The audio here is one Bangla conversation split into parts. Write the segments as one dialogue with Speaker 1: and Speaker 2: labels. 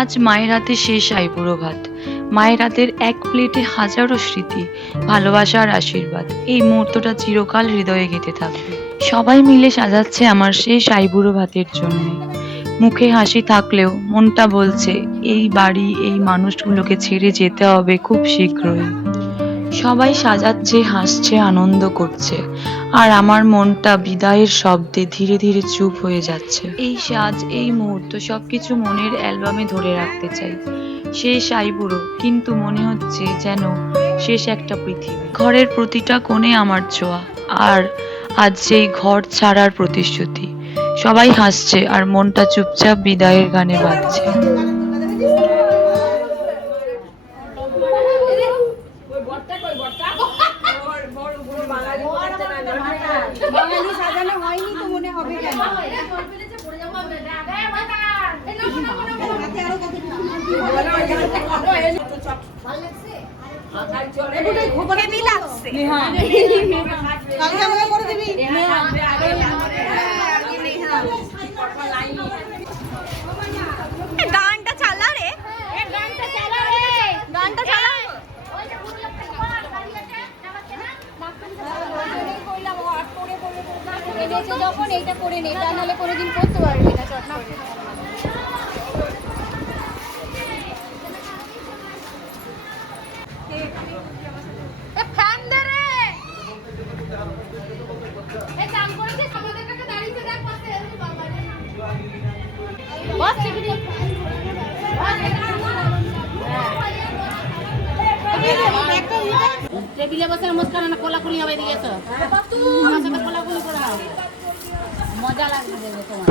Speaker 1: আজ মায়ের হাতে শেষ আইবুড়ো ভাত। মায়ের হাতের এক প্লেটে হাজারো স্মৃতি, ভালোবাসা আর আশীর্বাদ। এই মুহূর্তটা চিরকাল হৃদয়ে গেঁথে থাকবে। সবাই মিলে সাজাচ্ছে আমার শেষ আইবুড়ো ভাতের জন্য। মুখে হাসি থাকলেও মনটা বলছে, এই বাড়ি, এই মানুষগুলোকে ছেড়ে যেতে হবে খুব শীঘ্রই। সবাই সাজাচ্ছে, হাসছে, আনন্দ করছে। আর আমার মনটা বিদায়ের শব্দে ধীরে ধীরে চুপ হয়ে যাচ্ছে। এই সাজ, এই মুহূর্ত সবকিছু মনের অ্যালবামে ধরে রাখতে চাই। শেষ আইবুড়ো কিন্তু মনে হচ্ছে যেন শেষ একটা পৃথিবী। ঘরের প্রতিটা কোণে আমার ছোঁয়া, আর আজ সেই ঘর ছাড়ার প্রতিশ্রুতি। সবাই হাসছে, আর মনটা চুপচাপ বিদায়ের গানে বাজছে।
Speaker 2: বাঙালি সাজানো হয়নি তো মনে হবে কেন? আরও কত কালকে আমাকে করে দিবি গানটা চালা রে গানটা চালা
Speaker 3: যখন এইটা করে নে তা নাহলে কোনোদিন করতে পারবি না
Speaker 4: টেবিলে বসে নমস্কার কোলাকুলি হবে এসো। আমার সাথে কোলাকুলি করে নাও মজা লাগবে দেখবে তোমার।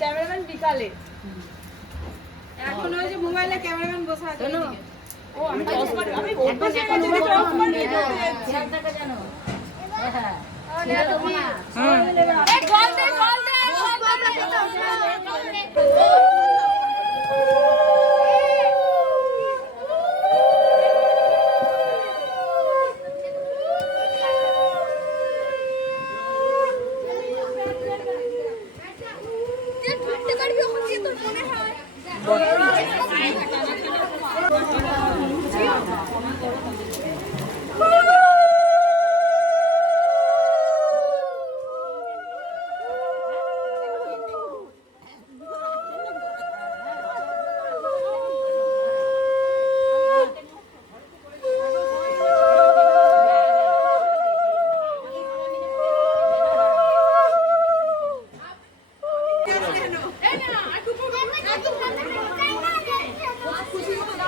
Speaker 2: ক্যামেরাম্যান বিকালে এখন ওই যে মোবাইলে ক্যামেরাম্যান বসে আছে। ও আমি আমি বসে গেছি যে চশমা নিয়ে চলে যাচ্ছি।
Speaker 4: হ্যাঁ
Speaker 3: এই জল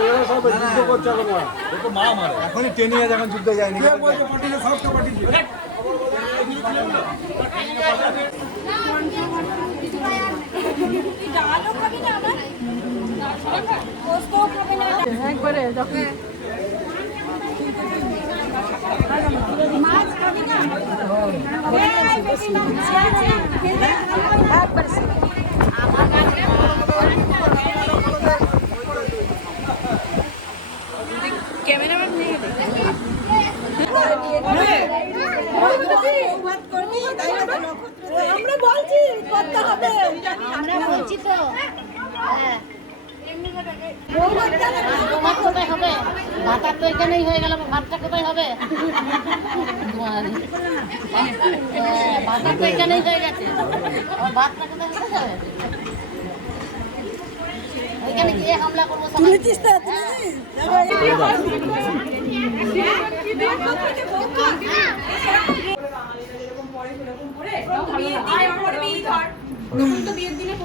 Speaker 5: ছেলেরা সব যুদ্ধ করছে এখন ওরা।
Speaker 6: এখনই টেনে যখন যুদ্ধ যায়নি।
Speaker 5: কে বলছে?
Speaker 3: আমার
Speaker 2: একবারে যখন
Speaker 3: মাছ খাবি না
Speaker 2: ক্যামেরাম্যান নিয়ে গেলে আমরা বলছি করতে হবে
Speaker 3: আমরা বলছি তো হ্যাঁ
Speaker 4: ভাত কোথায় হবে ভাতার তো এখানেই হয়ে গেল ভাতটা কোথায় হবে হ্যাঁ, ভাতার তো এখানেই হয়ে গেছে আমার ভাতটা কোথায় হবে ওইখানে গিয়ে হামলা করব সবাই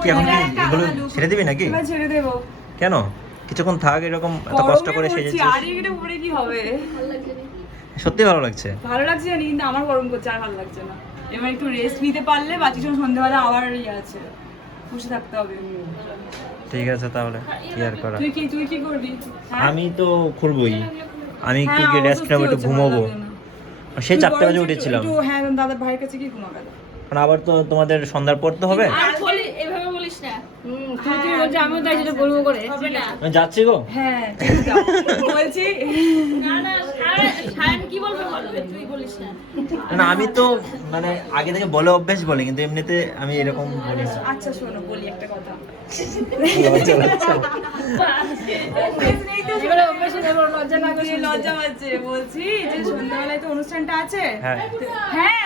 Speaker 7: কি এখন কি এগুলো ছেড়ে দিবি নাকি?
Speaker 2: ছেড়ে দেবো।
Speaker 7: কেন? কিছুক্ষণ থাক এরকম এত কষ্ট করে সেজেছিস।
Speaker 2: আর এটা পরে কি হবে?
Speaker 7: সত্যি ভালো লাগছে?
Speaker 2: ভালো লাগছে জানি কিন্তু আমার গরম করছে আর ভালো লাগছে না। এবার একটু রেস্ট নিতে পারলে বাকি সময় সন্ধ্যেবেলা আবার ইয়ে আছে। বসে থাকতে হবে।
Speaker 7: ঠিক আছে তাহলে কি আর করা?
Speaker 2: তুই কি তুই কি করবি? হ্যাঁ?
Speaker 7: আমি তো খুলবই আমি একটু
Speaker 2: হ্যাঁ,
Speaker 7: গিয়ে রেস্ট নেব একটু ঘুমোবো। সেই চারটে বাজে উঠেছিলাম।
Speaker 2: হ্যাঁ দাদার ভাইয়ের কাছে কি ঘুমাবে
Speaker 7: কারণ আবার তো তোমাদের সন্ধ্যার পর তো হবে যাচ্ছি গো।
Speaker 2: হ্যাঁ। বলছি।
Speaker 7: না আমি তো মানে আগে থেকে বলে অভ্যেস বলে কিন্তু এমনিতে আমি এরকম বলি না।
Speaker 2: আচ্ছা শোনো বলি একটা কথা।
Speaker 7: লজ্জা
Speaker 2: পাচ্ছে বলছি যে সন্ধ্যাবেলায় তো অনুষ্ঠানটা আছে।
Speaker 7: হ্যাঁ।
Speaker 2: হ্যাঁ।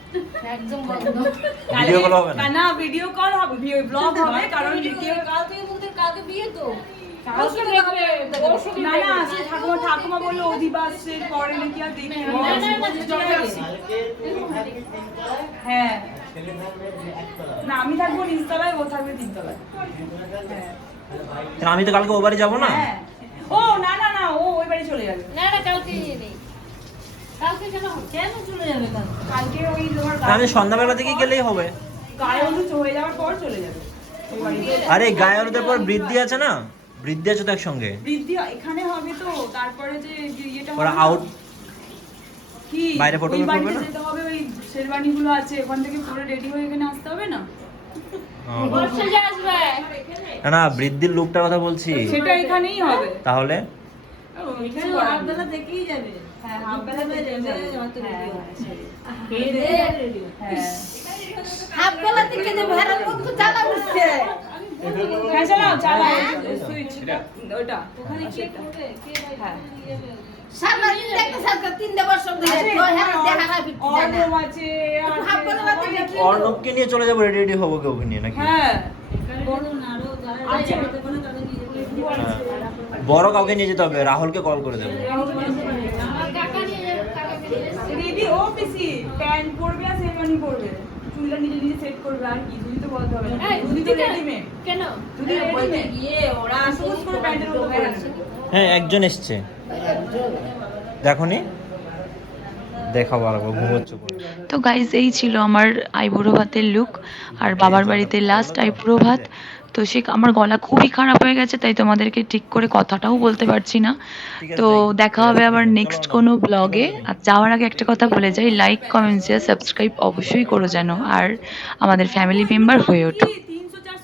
Speaker 7: ভিডিও কল হবে না?
Speaker 2: না ভিডিও কল হবে ব্লগ হবে কারণ ঠাকুমা বলল অধিবাসের পরে নাকি আর দেখি হ্যাঁ না আমি থাকব নিচতলায় ও থাকবে তিনতলায়। হ্যাঁ
Speaker 7: আমি তো কালকে ও বাড়ি যাব না?
Speaker 2: হ্যাঁ। ও না না না ও ওই বাড়ি চলে যাবে।
Speaker 3: না না কালকে নেই।
Speaker 7: আমি সন্ধ্যাবেলা থেকে গেলেই হবে। আরে গায়ে হলুদের পর বৃদ্ধি আছে না? বৃদ্ধি আছে তো একসঙ্গে।
Speaker 2: বৃদ্ধি এখানে হবে তো তারপরে যে ইয়েটা
Speaker 7: ওরা
Speaker 2: না?
Speaker 7: আউট
Speaker 2: কি?
Speaker 7: বাইরে করবে না?
Speaker 2: যেতে হবে ওই শেরবানি গুলো আছে ওখান থেকে পুরো রেডি হয়ে এখানে আসতে হবে না?
Speaker 3: বর্ষা যে আসবে।
Speaker 7: না না বৃদ্ধির লুকটার কথা বলছি।
Speaker 2: সেটা এখানেই হবে।
Speaker 7: তাহলে?
Speaker 3: দেখেই যাবে।
Speaker 2: হ্যাঁ হ্যাঁ, হ্যাঁ। হ্যাঁ হ্যাঁ
Speaker 3: হ্যাঁ।
Speaker 7: অর্ণবকে নিয়ে চলে যাব রেডি রেডি হব কেউ নিয়ে নাকি?
Speaker 2: হ্যাঁ।
Speaker 7: হ্যাঁ। বড় কাউকে নিয়ে যেতে হবে রাহুলকে কল করে দেবো
Speaker 3: আমার কাকা নিয়ে যাবে, কাকাকে নিয়ে যাবে।
Speaker 2: রেডি ও পিসি প্যান্ট পরবে আর শেরওয়ানি পরবে। চুলটা নিজে নিজে সেট করবে আর কি? তো বলতে হবে না।
Speaker 3: এই,
Speaker 2: তো রেডিমেড
Speaker 3: কেন?
Speaker 2: রেডিমেড গিয়ে ওরা সবুজ করে প্যান্টের উপর।
Speaker 7: হ্যাঁ একজন এসছে। দেখনি দেখাবো আর ঘুমোচ্ছে
Speaker 1: তো গাইজ এই ছিল আমার আইবুড়ো ভাতের লুক আর বাবার বাড়িতে লাস্ট আইবুড়ো ভাত। তো সে আমার গলা খুবই খারাপ হয়ে গেছে তাই তোমাদেরকে ঠিক করে কথাটাও বলতে পারছি না। তো দেখা হবে আবার নেক্সট কোনো ব্লগে আর যাওয়ার আগে একটা কথা বলে যাই লাইক কমেন্ট শেয়ার সাবস্ক্রাইব অবশ্যই করো যেন আর আমাদের ফ্যামিলি মেম্বার হয়ে ওঠো।